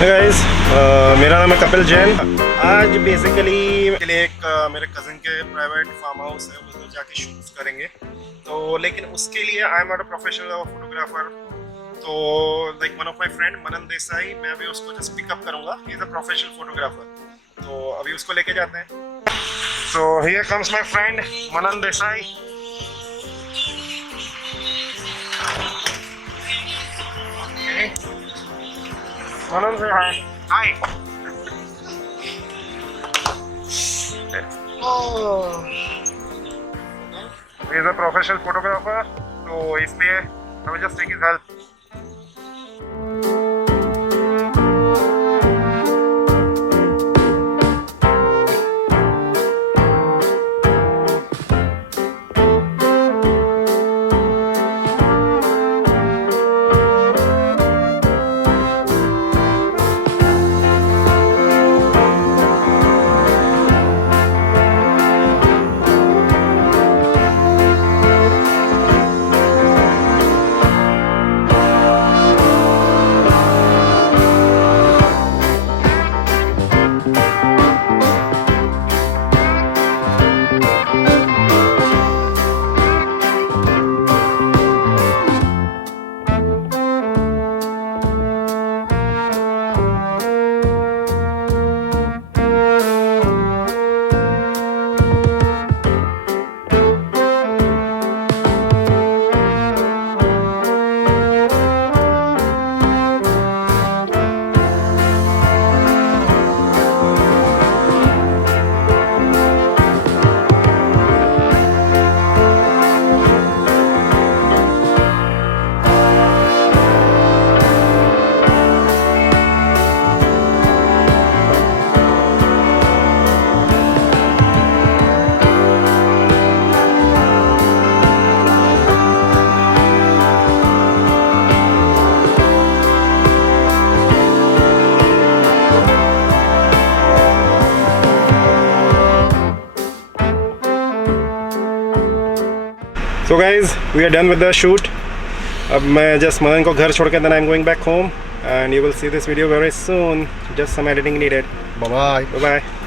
गाइस, मेरा नाम है कपिल जैन। आज बेसिकली एक मेरे कज़न के प्राइवेट फार्म हाउस है, उधर जाके शूट्स करेंगे। तो लेकिन उसके लिए I am not a professional photographer. तो like one of my friend Manan Desai, मैं अभी उसको जस्ट पिकअप करूंगा। He is a professional photographer, तो अभी उसको लेके जाते हैं। So here comes my friend Manan Desai. Manan say hi. Hi. Oh. He is a professional photographer, so इसलिए I will just take his help. So guys, we are done with the shoot. अब मैं just मनन को घर छोड़ के then I'm going back home and you will see this video very soon. Just some editing needed. Bye bye. Bye bye.